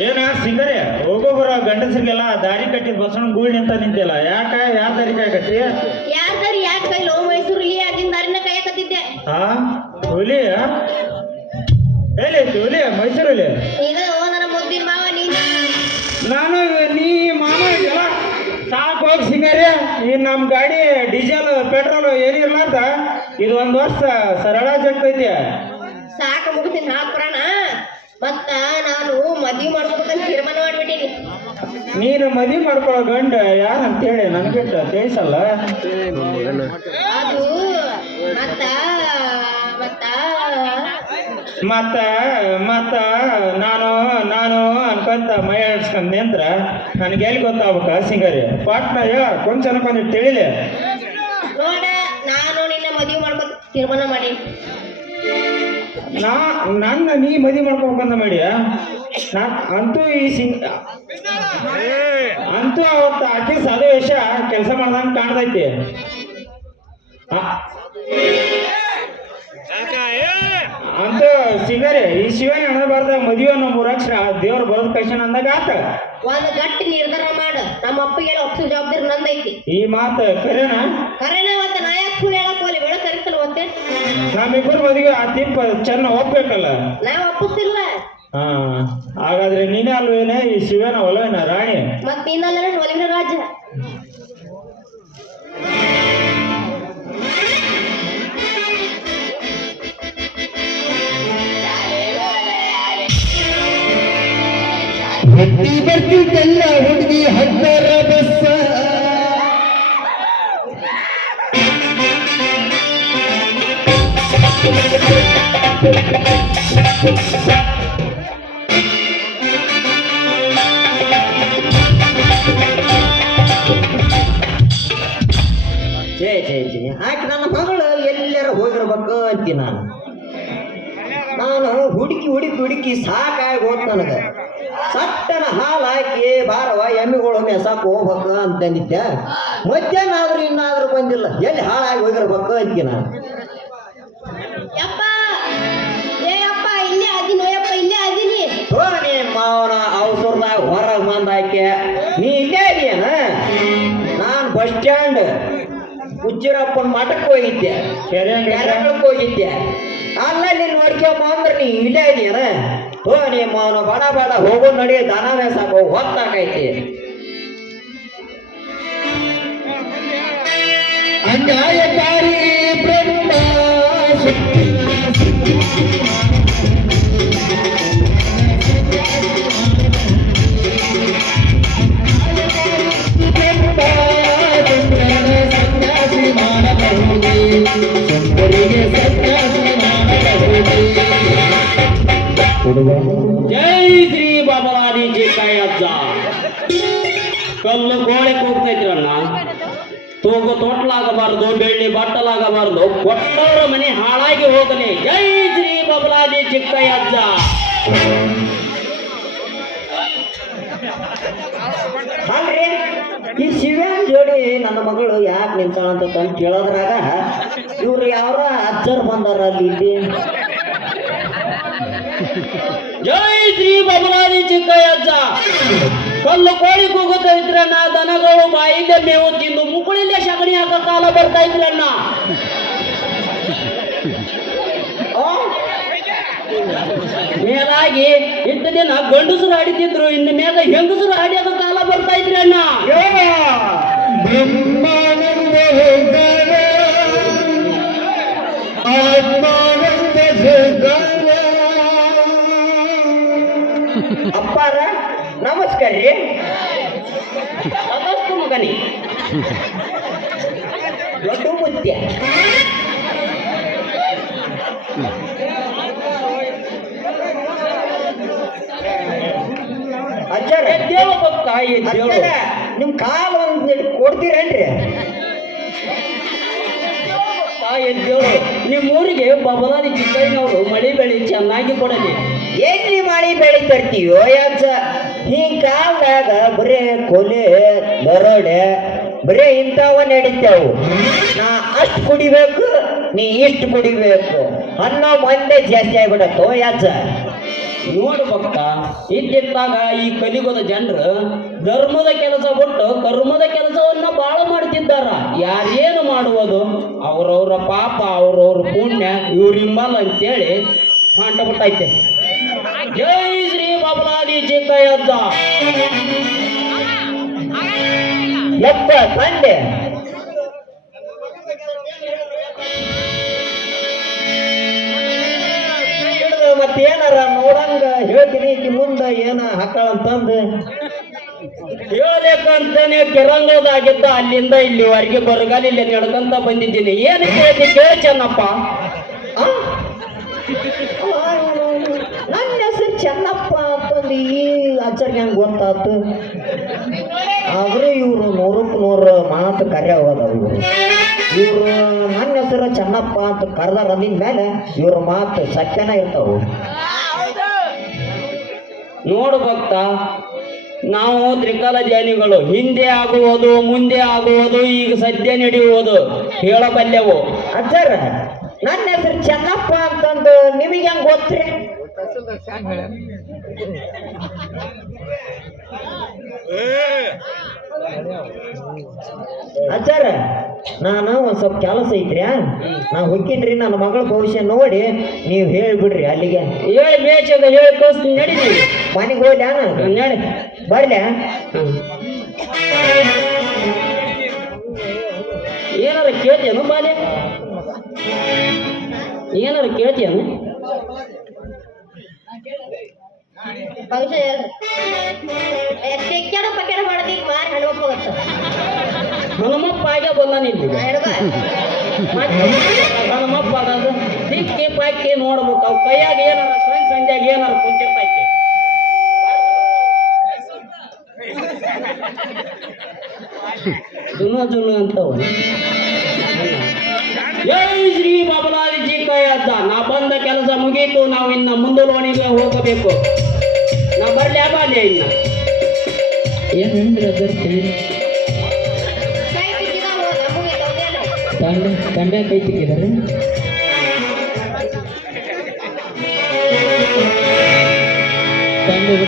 ಏನ ಸಿಂಗರಿ ಹೋಗೋಬರ ಗಂಡಸರಿಗೆಲ್ಲ ದಾರಿ ಕಟ್ಟಿದ ಬಸವಣ್ಣ ಗೂಳ್ ನಿಂತ ನಿಂತಿಲ್ಲ ಯಾಕ ಯಾವ ದಾರಿ ಕಾಯಕತ್ತಿ ಯಾರ ದಾರಿ ಯಾಕ ಕೈಲೋ ಮೈಸೂರು ಇಲ್ಲಿ ಆಗಿನ ದಾರಿನ ಕಾಯಕತ್ತಿದ್ದೆ ಹಾ ಹುಲಿ ಎಲ್ಲಿ ಹುಲಿ ಮೈಸೂರಲ್ಲಿ ನೀನ ನನ್ನ ಮುದ್ದಿನ ಮಾವ ನಾನು ನೀ ಮಾಮ ಎಲ್ಲ ಸಾಕು ಹೋಗಿ ಸಿಂಗರಿ ಈ ನಮ್ಮ ಗಾಡಿ ಡೀಸೆಲ್ ಪೆಟ್ರೋಲ್ ಏನು ಇರ್ಲಾರ್ದ ಇದು ಒಂದು ವರ್ಷ ಸರಳ ಜಗ್ತೈತಿ ಸಾಕು ಮುಗಿತೀನಿ ಹಾಕ್ಬಿಡೋಣ ಮತ್ತ ನಾನು ಮದ್ವಿ ಮಾಡ್ಬೇಕಂತ ತೀರ್ಮಾನ ಮಾಡ್ಬಿಟ್ಟೀನಿ ನೀನು ಮದ್ವಿ ಮಾಡ್ಕೊಳ್ಳೋ ಗಂಡ ಯಾರು ಅಂತೇಳಿ ನನ್ಗಿಟ್ಟ ತಿಳಿಸಲ್ಲ ಅದು ಮತ್ತ ಮತ್ತ ಮತ್ತ ಮತ್ತ ನಾನು ನಾನು ಅನ್ಕೊಂತ ಮೈ ಆಡ್ಸ್ಕೊಂಡ್ ನಿಂತ್ರ ನನ್ಗೆ ಎಲ್ಲಿ ಗೊತ್ತಾಗ್ಬೇಕ ಸಿಂಗರಿ ಪಾಟ್ನ ಹೇಳ ಕೊಂಚ ಅನ್ಕೊಂಡು ತಿಳಿಲಿ ನೋಡ ನಾನು ನಿನ್ನ ಮದ್ವಿ ಮಾಡ್ಬೇಕ ತೀರ್ಮಾನ ಮಾಡಿ ನನ್ನ ನೀ ಮದುವೆ ಮಾಡ್ಕೋಬೇಕಂತ ಮಾಡಿಯ ಅಂತೂ ಅಂತೂ ಅವತ್ತು ಅತಿ ಸದವೇಶ ಕೆಲಸ ಮಾಡ್ದಂಗ ಕಾಣ್ತೈತಿ ಅಂತೂ ಸಿಗರಿ ಈ ಶಿವನ ಹಣಬಾರ್ದ ಮದುವೆ ನಮ್ಮ ಊರಾಕ್ಷ ದೇವ್ರ ಬರೋದ್ ಕೈಶನ್ ಅಂದಾಗ ಆತ ಒಂದು ಗಟ್ಟಿ ನಿರ್ಧಾರ ಮಾಡು ನಮ್ಮ ಅಪ್ಪಗೆಲ್ಲ ಒಪ್ಸೋ ಜವಾಬ್ದಾರಿ ನಂದೈತಿ ಈ ಮಾತು ಕರೆನಾ ಮತ್ತೆ ನಾ ಯಾಕೆ ಸುಳ್ಳು ಹೇಳಕ್ ಹೋಲಿ ಬೆಳಕ್ ಕರಿತಲ್ಲ ಮತ್ತೆ ನಮ್ಮಿಬ್ಬರು ಮದುವೆ ಆ ದೀಪ ಚೆನ್ನ ಒಪ್ಬೇಕಲ್ಲ ನಾ ಒಪ್ಪಿಸ್ತಿಲ್ಲ ಹಾ ಹಾಗಾದ್ರೆ ನೀನೇ ಅಲ್ವೇನೆ ಈ ಶಿವನ ಒಲವೇನ ರಾಣಿ ಮತ್ ನೀನಲ್ಲ ಒಲವಿನ ರಾಜ ಹತ್ತಿ ಬರ್ತಿದ್ದಲ್ಲ ಹುಡುಗಿ ಹತ್ತರ ಬಸ್ಸ ಜಯ ಆಕೆ ನನ್ನ ಮಗಳು ಎಲ್ಲಾರ ಹೋಗಿರ್ಬೇಕು ಅಂತಿ ನಾನು ಹುಡುಕಿ ಸಾಕಾಗಿ ಹೋತ್ ನನಗೆ ಸಟ್ಟನ ಹಾಲು ಹಾಕಿ ಬಾರವ ಎಮ್ಮೆಗಳು ಮೆಸಾಕ್ ಹೋಗ್ಬೇಕು ಅಂತಂದಿದ್ದೆ ಮಧ್ಯಾಹ್ನ ಆದ್ರೂ ಇನ್ನಾದ್ರೂ ಬಂದಿಲ್ಲ ಎಲ್ಲಿ ಹಾಳಾಗಿ ಹೋಗಿರ್ಬೇಕು ಅಂತಿ ನಾನು ಮಾವನ ಅವಸರದಾಗ ಹೊರಗೆ ಬಂದಾಕೆ ನೀ ಇಲ್ಲೇ ಇದೆಯೇನ ನಾನು ಬಸ್ ಸ್ಟ್ಯಾಂಡ್ ಉಜ್ಜಿರಪ್ಪನ ಮಠಕ್ಕೆ ಹೋಗಿದ್ದೆ ಕೆರೆಗಳಿಗೆ ಹೋಗಿದ್ದೆ ಅಲ್ಲಲ್ಲಿ ನೋಡ್ಕೊಂಬ ಅಂದ್ರೆ ನೀ ಇಲ್ಲೇ ಇದೆಯೇನ ನೀ ಮಾವನ ಬಡ ಹೋಗೋ ನಡಿ ದನ ಮೇಸಾಕ ಹೊತ್ತಾಕೈತಿ ಅನ್ಯಾಯಕಾರಿ ಬ್ರಹ್ಮ ಜೈ ಶ್ರೀ ಬಾಬಲಾದಿ ಚಿಕ್ಕಾಯ ಅಜ್ಜ ಕಲ್ಲು ಗೋಳೆ ಕೂಗ್ತೈತ್ರಣ್ಣ ತೂಗು ತೊಟ್ಲಾಗಬಾರದು ಬೆಳ್ಳಿ ಬಟ್ಟಲಾಗಬಾರದು ಕೊಟ್ಟವರ ಮನೆ ಹಾಳಾಗಿ ಹೋಗಲಿ ಜೈ ಶ್ರೀ ಬಾಬಲಾದಿ ಚಿಕ್ಕಾಯ ಅಜ್ಜ ಅಲ್ರಿ ಈ ಶಿವ್ಯಾನ್ ಜೋಡಿ ನನ್ನ ಮಗಳು ಯಾಕೆ ನಿಂತಾಳಂತ ತಂದು ಕೇಳೋದ್ರಾಗ ಇವ್ರು ಯಾರ ಅಜ್ಜರ್ ಬಂದಾರ ಅಲ್ಲಿ ಇಲ್ಲಿ ಜೈ ಶ್ರೀ ಬಬಲಾದಿ ಚಿಕ್ಕಯ್ಯಜ್ಜ ಕಲ್ಲು ಕೋಳಿ ಕೂಗುತ್ತಾ ಇದ್ರಣ್ಣ ದನಗಳು ಬಾಯಿಲೆ ಮೇವು ತಿಂದು ಮುಕುಳಿಲೆ ಸಗಣಿ ಹಾಕೋ ಕಾಲ ಬರ್ತಾ ಇದ್ರಣ್ಣ ಮೇಲಾಗಿ ಇಷ್ಟು ದಿನ ಗಂಡಸರು ಆಡಿತಿದ್ರು ಇನ್ನು ಮೇಲೆ ಹೆಂಗಸರು ಆಡಿಯೋ ಕಾಲ ಬರ್ತಾ ಇದ್ರಣ್ಣ ಬ್ರಹ್ಮಾನಂದ ಆತ್ಮಾನಂದ ಅಪ್ಪಾರ ನಮಸ್ಕಾರ ರೀ. ಅದಷ್ಟು ಮಗನಿ ದೊಡ್ಡ ಮುತ್ಯ. ಅಜ್ಜಾರ ಎದ್ದೇಳು ಭಕ್ತ ಎದ್ದೇಳು. ಅಜ್ಜಾರ ನಿಮ್ ಕಾಲ್ ಒಂದ್ ಕೊಡ್ತೀರೇನ್ರಿ? ಎದ್ದೇಳು. ನಿಮ್ಮೂರಿಗೆ ಬಬಲಾದಿ ಚಿಕ್ಕಯ್ಯನವರು ಮಳೆ ಬೆಳೆ ಚೆನ್ನಾಗಿ ಕೊಡಲಿ. ಎಲ್ಲಿ ಮಾಡಿ ಬೆಳಿ ತರ್ತೀವೋ ಯಾಕ ಈ ಕಾಲದಾಗ ಬರೇ ಕೊಲೆ ದರೋಡೆ ಬರೇ ಇಂಥವ ನಡೀತಾವು. ನಾ ಅಷ್ಟು ಕುಡಿಬೇಕು ನೀ ಇಷ್ಟು ಕುಡಿಬೇಕು ಅನ್ನೋ ಮಂದೆ ಜಾಸ್ತಿ ಆಗ್ಬಿಡತ್ತೋ ಯಾಚ. ನೋಡು ಭಕ್ತ, ಇದ್ದಿದ್ದಾಗ ಈ ಕಲಿಯುಗದ ಜನರು ಧರ್ಮದ ಕೆಲಸ ಬಿಟ್ಟು ಕರ್ಮದ ಕೆಲಸವನ್ನ ಬಾಳ ಮಾಡ್ತಿದ್ದಾರ. ಯಾರೇನು ಮಾಡುವುದು ಅವ್ರವ್ರ ಪಾಪ ಅವ್ರವ್ರ ಪುಣ್ಯ ಇವ್ರಿಂಬಲ್ಲ ಅಂತೇಳಿ ಹೊಂಟಬಿಟ್ಟೈತೆ. ಜೈ ಶ್ರೀ ಬಬಲಾದಿ ಚಿಕ್ಕಯ್ಯಜ್ಜ. ಎಪ್ಪ ತಂದೆ ಮತ್ತೇನಾರ ನೋಡಂಗ ಹೇಳ್ತೀನಿ ಈಕಿ ಮುಂದ ಏನ ಹಾಕಳಂತಂದು ಹೇಳ್ಬೇಕಂತಾನೆ ಕಿರಂಗದಾಗಿದ್ದ ಅಲ್ಲಿಂದ ಇಲ್ಲಿವರೆಗೆ ಬರಗಾಲ ಇಲ್ಲಿ ನಡ್ಕಂತ ಬಂದಿದ್ದೀನಿ. ಏನು ಕೇಳಿ ಕೇಳಿ ಚೆನ್ನಪ್ಪ. ನನ್ನ ಹೆಸರು ಚೆನ್ನಪ್ಪ ಅಂತಂದು ಈ ಆಚಾರ್ಯ ಹೆಂಗ್ ಗೊತ್ತಾತು? ಆದ್ರೆ ಇವ್ರು 100ಕ್ಕೆ 100 ಮಾತು ಕರೆ ಹೋದವು. ಇವ್ರು ನನ್ನ ಹೆಸರು ಚೆನ್ನಪ್ಪ ಅಂತ ಕರೆದಾರ ಅಂದಿದ್ಮೇಲೆ ಇವ್ರ ಮಾತು ಸತ್ಯನ ಇರ್ತಾವು. ನೋಡು ಭಕ್ತ, ನಾವು ತ್ರಿಕಾಲ ಜ್ಞಾನಿಗಳು. ಹಿಂದೆ ಆಗುವುದು ಮುಂದೆ ಆಗುವುದು ಈಗ ಸದ್ಯ ನಡೆಯುವುದು ಹೇಳಬಲ್ಲೆವು. ಅಜ್ಜಾರ ನನ್ನ ಹೆಸರು ಚೆನ್ನಪ್ಪ ಅಂತಂದು ನಿಮಗೆ ಹೆಂಗ್ ಗೊತ್ತ್ರಿ? ಅಜ್ಜಾರ ನಾನು ಒಂದ್ ಸ್ವಲ್ಪ ಕೆಲಸ ಐತ್ರಿ, ನಾ ಹೋಗ್ತೀನ್ರಿ. ನನ್ನ ಮಗಳ ಭವಿಷ್ಯ ನೋಡಿ ನೀವು ಹೇಳ್ಬಿಡ್ರಿ ಅಲ್ಲಿಗೆ. ಹೇಳಿ ಮೇಚದ ಹೇಳಿ ಕಳಿಸ್ತೀನಿ, ನಡೀತೀವಿ. ಮನೆಗೆ ಹೋಗ್ಲ್ಯಾ? ನಡಿ ಬರ್ಲ್ಯಾ? ಏನಾರ ಕೇಳ್ತೇನು ಬಾಲ್ಯ? ಏನಾರ ಕೇಳ್ತೇನು? ತೆಕ್ಕೆಡ ಪಕ್ಕೆಡ ಮಾಡದಿ ಮಾರಿ ಹಣವಪ್ಪ ಗೊತ್ತ ಹನುಮಪ್ಪ ಆಗೇ ಬಂದಾನ ಇಲ್ಲಿ. ಹನುಮಪ್ಪ ಆಗೋದು ದಿಕ್ಕಿ ಪಾಕಿ ನೋಡ್ಬೇಕು. ಅವ್ ಕೈಯಾಗ ಏನಾರ ಸಂಧ್ಯಾಗ ಏನಾರ ಕುಂತಿರ್ತೈತಿ. ಜುನು ಅಂತವ. ಜೈ ಶ್ರೀ ಬಬಲಾದಿ ಚಿಕ್ಕಯ್ಯಜ್ಜ. ನಾ ಬಂದ ಕೆಲಸ ಮುಗೀತು. ನಾವು ಇನ್ನ ಮುಂದಲೋಣಿಗೆ ಹೋಗಬೇಕು. ನಾ ಬರ್ಲಿ ಬಾಲ್ಯ ಇನ್ನ ಏನ್ ಹೇಳಿದ್ರಿ ಅಜ್ಜಾರ್? ಕೈ ಬಿದ್ದಿದಾವ ನಮಗೆ ತಂಡೆ ಕೈ ತಿಕ್ಕಿದಾರೆ. ತಂಡೆ